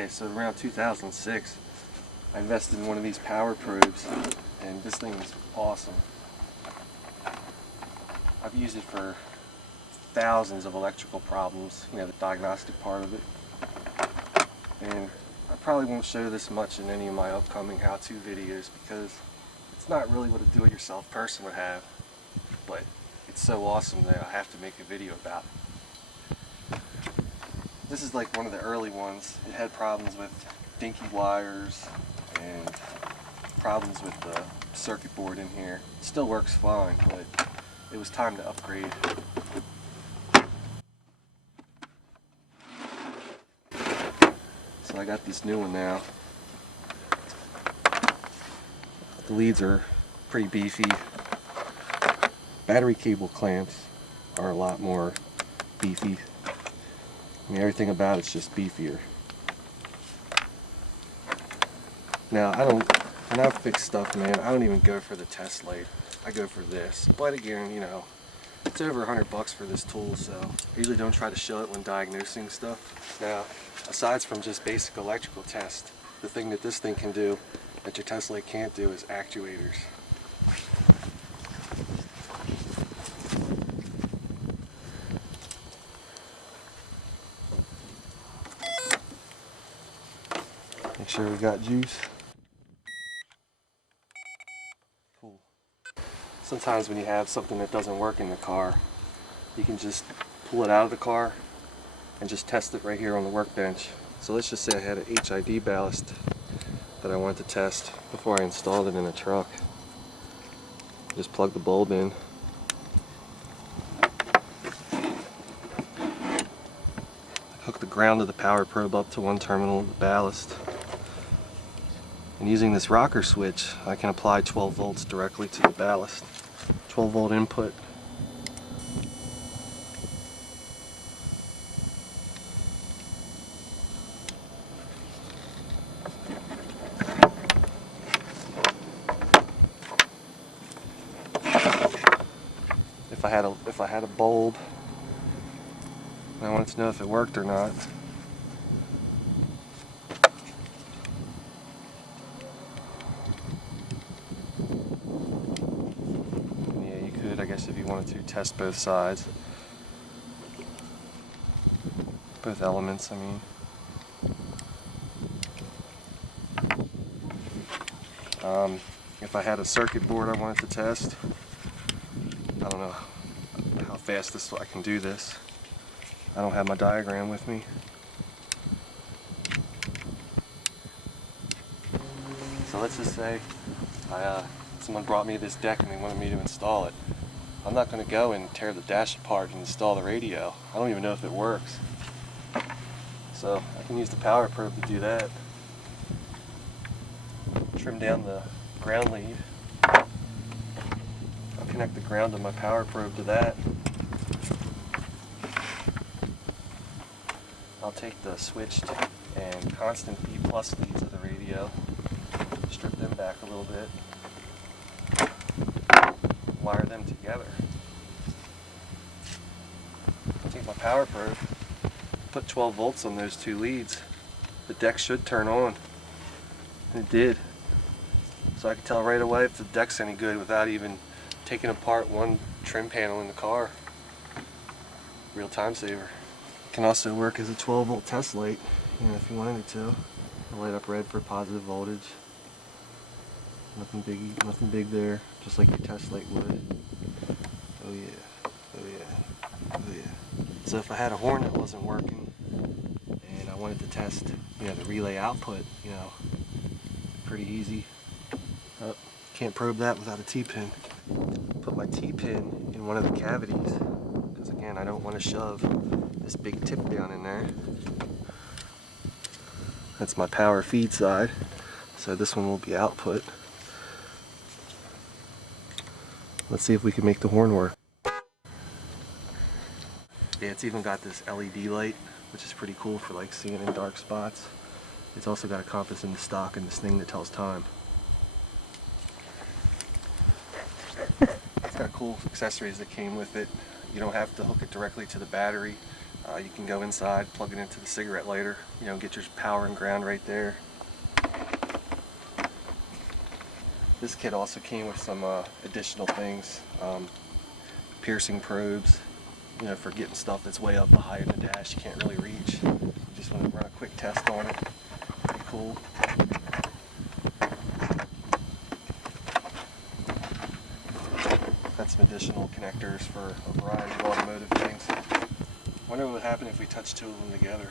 Okay, so around 2006, I invested in one of these power probes, and this thing is awesome. I've used it for thousands of electrical problems, you know, the diagnostic part of it. And I probably won't show this much in any of my upcoming how-to videos because it's not really what a do-it-yourself person would have, but it's so awesome that I have to make a video about it. This is like one of the early ones. It had problems with dinky wires and problems with the circuit board in here. It still works fine, but it was time to upgrade. So I got this new one now. The leads are pretty beefy. Battery cable clamps are a lot more beefy. I mean, everything about it's just beefier. Now, when I fix stuff, man, I don't even go for the test light. I go for this. But again, you know, it's over $100 for this tool, so I usually don't try to show it when diagnosing stuff. Now, aside from just basic electrical test, the thing that this thing can do that your test light can't do is actuators. Make sure we got juice. Cool. Sometimes when you have something that doesn't work in the car, you can just pull it out of the car and just test it right here on the workbench. So let's just say I had an HID ballast that I wanted to test before I installed it in the truck. Just plug the bulb in. Hook the ground of the power probe up to one terminal of the ballast. And using this rocker switch, I can apply 12 volts directly to the ballast. 12 volt input. If I had a bulb and I wanted to know if it worked or not, yeah, you could, I guess, if you wanted to test both sides, both elements, I mean. If I had a circuit board I wanted to test, I don't know how fast I can do this. I don't have my diagram with me. So let's just say someone brought me this deck and they wanted me to install it. I'm not going to go and tear the dash apart and install the radio. I don't even know if it works. So I can use the power probe to do that. Trim down the ground lead. I'll connect the ground of my power probe to that. I'll take the switched and constant B+ leads of the radio, strip them back a little bit, wire them together. I'll take my power probe, put 12 volts on those two leads. The deck should turn on. And it did. So I can tell right away if the deck's any good without even taking apart one trim panel in the car. Real time saver. Can also work as a 12 volt test light, you know, if you wanted it to. It'll light up red for positive voltage. Nothing big there, just like your test light would. Oh yeah, oh yeah, oh yeah. So if I had a horn that wasn't working and I wanted to test, you know, the relay output, you know, pretty easy. Oh, can't probe that without a T-pin. Put my T-pin in one of the cavities, because again, I don't want to shove this big tip down in there. That's my power feed side, so this one will be output. Let's see if we can make the horn work. Yeah, it's even got this LED light, which is pretty cool for like seeing in dark spots. It's also got a compass in the stock and this thing that tells time. It's got cool accessories that came with it. You don't have to hook it directly to the battery. You can go inside, plug it into the cigarette lighter, you know, get your power and ground right there. This kit also came with some additional things, piercing probes, you know, for getting stuff that's way up high in the dash you can't really reach. You just want to run a quick test on it. Pretty cool. Got some additional connectors for a variety of automotive things. Wonder what would happen if we touched two of them together.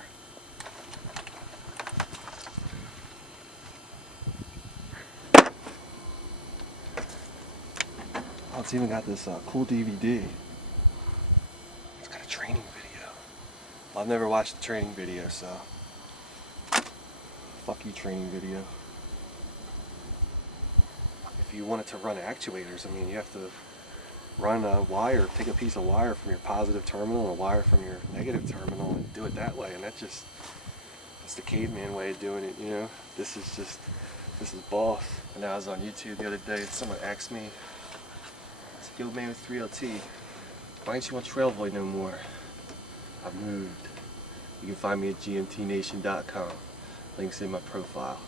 Oh, it's even got this cool DVD. It's got a training video. Well, I've never watched a training video, so fuck you, training video. If you wanted to run actuators, I mean, you have to run a wire, take a piece of wire from your positive terminal and a wire from your negative terminal and do it that way, and that's the caveman way of doing it, you know. This is boss. And I was on YouTube the other day, someone asked me, "Yo man with 3LT, why ain't you on Trail Boy no more?" I've moved. You can find me at gmtnation.com. Links in my profile.